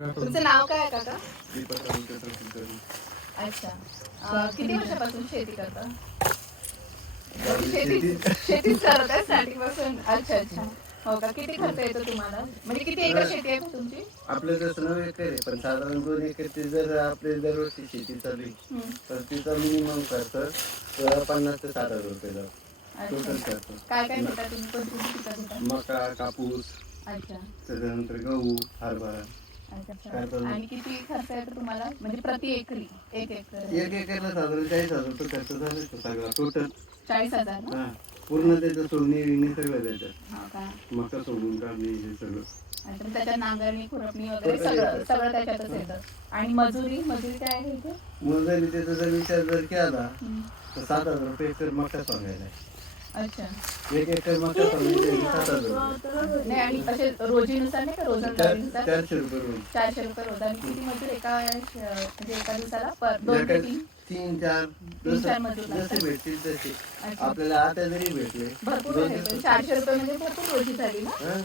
तुमचं नाव काय आहे काका? दीपक रामचंद्र कुलकर्णी. अच्छा. किती वर्षापासून शेती करता? शेती शेतीच करत आहे स्टार्टिंग पासून. अच्छा अच्छा. हो का? किती खर्च येतो तुम्हाला? म्हणजे किती एकर शेती आहे तुमची? आपलं जसं 9 एकर आहे, पण साधारण 2 एकर ते जर आपले दरवर्षी शेती चालू आहे, तर तिचा मिनिमम खर्च 50,000 ते 60,000 रुपये जातो. टोटल खर्च. काय काय घेता तुम्ही? कोणती पिकं घेता? मका, कापूस, अच्छा त्याच्यानंतर गहू, हरभरा. अच्छा अच्छा. काय चालू? आणि किती खर्च येतो तुम्हाला? म्हणजे प्रति एकरी? एक एकर. 1 एकरला साधारण 40,000 रुपये खर्च झाले तो सगळा टोटल. 40,000 ना? हा, पूर्ण त्याचं सोडणी विणी सगळं त्याच्यात. हो का? मका सोडून काढणे हे सगळं. अच्छा, मग त्याच्यात नांगरणी खुरपणी वगैरे सगळं सगळं त्याच्यातच येतं. आणि मजुरी मजुरी काय आहे इथे? मजुरी त्याचा जर विचार जर केला तर 7,000 रुपये एकर मका सांगायला. अच्छा. 1 एकर मका सांगायचे 7,000 रुपये. नाही आणि असे रोजीनुसार नाही का रोजंदारीनुसार? 400 रुपये रोज. 400 रुपये रोज. आणि किती मजूर एका म्हणजे एका दिवसाला? 2 ते 3? 3-4 3-4 मजूर जसे लागतात. भेटतील तसे. अच्छा. आपल्याला आता जरी भेटले भरपूर आहे पण 400 रुपये म्हणजे भरपूर रोजी झाली ना? हा.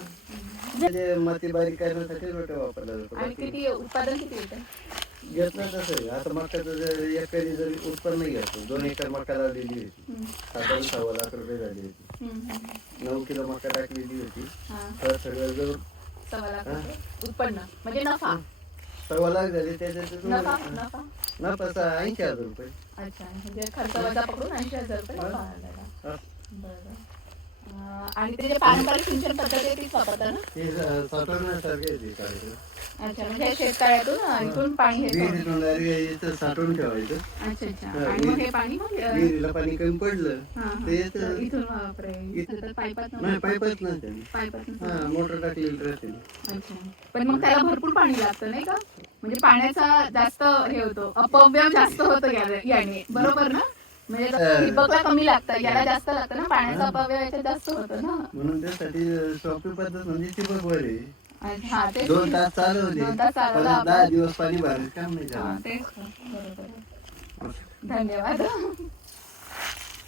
म्हणजे माती बारीक करण्यासाठी रोटे वापरला जातो. आणि किती उत्पादन किती येतं? घेतलं तसं आहे. आता मकाचं जर एकरी जरी उत्पन्न घ्यायचं 2 एकर मका लावलेली होती, साधारण 6 लाख रुपये झाली होती. 9 किलो मका टाकलेली होती. हां. तर सगळं जर 1.25 लाख रुपये उत्पन्न म्हणजे नफा. 6 लाख झाले त्याच्यात नफा नफा. नफा 80,000 रुपये. अच्छा, म्हणजे खर्च वजा पकडून 80,000 रुपये नफा आलेला. हा. बरं. आणि ते जे पारंपरिक सिंचन पद्धत आहे तीच वापरता ना? हे साठवण्यासारखे आहे ते कार्यक्रम. अच्छा, म्हणजे शेततळ्यातून इथून पाणी हे सोडतं. विहिरीतून direct इथं साठवून ठेवायचं. अच्छा अच्छा. हा, आणि मग हे पाणी मग विहिरीला पाणी कमी पडलं हां, हां. ते येतं. तर इथून बापरे. इथं तर पाईपात नाही पाईपच नाही त्यांनी. पाईपातून हा, मोटर टाकलेली राहते. अच्छा. पण मग त्याला भरपूर पाणी लागतं नाही का? म्हणजे पाण्याचा जास्त हे होतो, अपव्यय जास्त होतो याने, बरोबर ना? म्हणजे ठिबकला कमी लागतं, याला जास्त लागतं ना, पाण्याचा अपव्यय याच्यात जास्त होतो ना. म्हणून त्यासाठी सोपी पद्धत म्हणजे ठिबकवर आहे. हा तेच. 2 तास चालवले 2 तास चालवलं परत आपण. 10 दिवस पाणी भरायचं काम नाही हा, झालं. तेच. बरोबर. धन्यवाद.